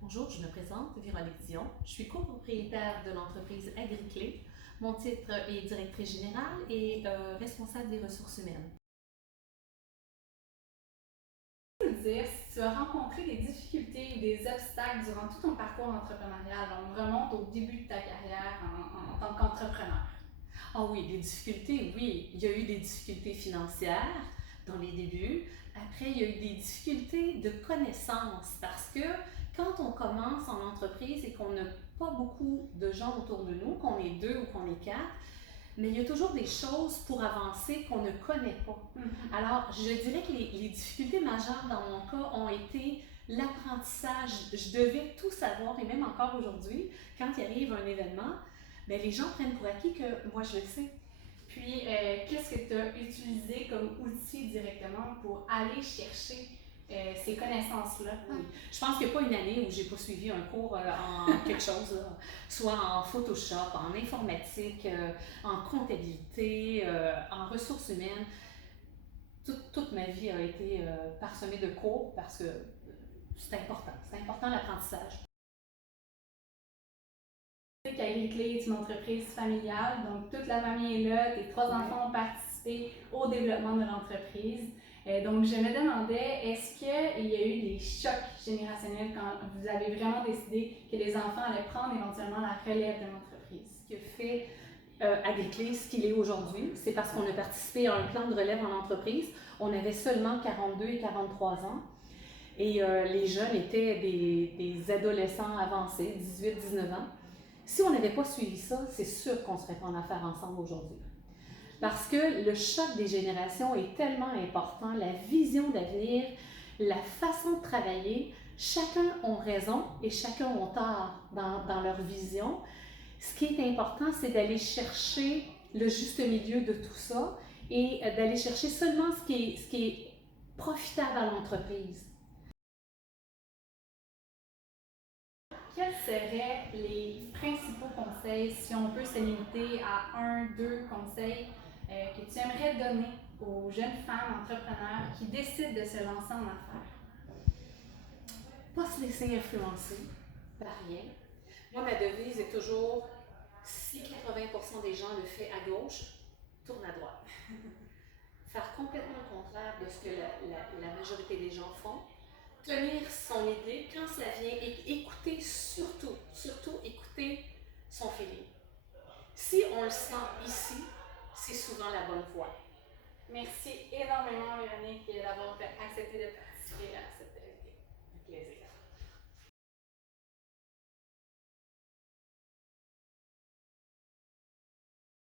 Bonjour, je me présente, Véronique Dion. Je suis copropriétaire de l'entreprise Agriclé. Mon titre est directrice générale et responsable des ressources humaines. Peux nous dire si tu as rencontré des difficultés ou des obstacles durant tout ton parcours entrepreneurial? On remonte au début de ta carrière en tant qu'entrepreneur. Ah oui, des difficultés, oui. Il y a eu des difficultés financières dans les débuts. Après, il y a eu des difficultés de connaissances parce que quand on commence en entreprise et qu'on n'a pas beaucoup de gens autour de nous, qu'on est deux ou qu'on est quatre, mais il y a toujours des choses pour avancer qu'on ne connaît pas. Alors, je dirais que les difficultés majeures dans mon cas ont été l'apprentissage. Je devais tout savoir, et même encore aujourd'hui, quand il arrive un événement, ben, les gens prennent pour acquis que moi je le sais. Puis, qu'est-ce que tu as utilisé comme outil directement pour aller chercher ces connaissances-là? Oui. Je pense qu'il n'y a pas une année où j'ai pas suivi un cours en quelque chose, là, soit en Photoshop, en informatique, en comptabilité, en ressources humaines. Toute ma vie a été parsemée de cours parce que c'est important l'apprentissage. Tu sais qu'Agriclé est une entreprise familiale, donc toute la famille est là, tes trois enfants ont participé au développement de l'entreprise. Donc je me demandais, est-ce qu'il y a eu des chocs générationnels quand vous avez vraiment décidé que les enfants allaient prendre éventuellement la relève de l'entreprise? Ce que fait Agriclé ce qu'il est aujourd'hui, c'est parce qu'on a participé à un plan de relève en entreprise. On avait seulement 42 et 43 ans. Et les jeunes étaient des adolescents avancés, 18-19 ans. Si on n'avait pas suivi ça, c'est sûr qu'on serait pas en affaires ensemble aujourd'hui. Parce que le choc des générations est tellement important, la vision d'avenir, la façon de travailler, chacun a raison et chacun a tort dans leur vision. Ce qui est important, c'est d'aller chercher le juste milieu de tout ça et d'aller chercher seulement ce qui est profitable à l'entreprise. Quels seraient les principaux conseils, si on peut se limiter à un, deux conseils que tu aimerais donner aux jeunes femmes entrepreneurs qui décident de se lancer en affaires? Pas se laisser influencer par rien. Moi, ma devise est toujours si 80% des gens le font à gauche, tourne à droite. Faire complètement le contraire de ce que la majorité des gens font. Tenir son idée quand ça vient et écouter surtout écouter son feeling. Si on le sent ici, c'est souvent la bonne voie. Merci énormément, Véronique.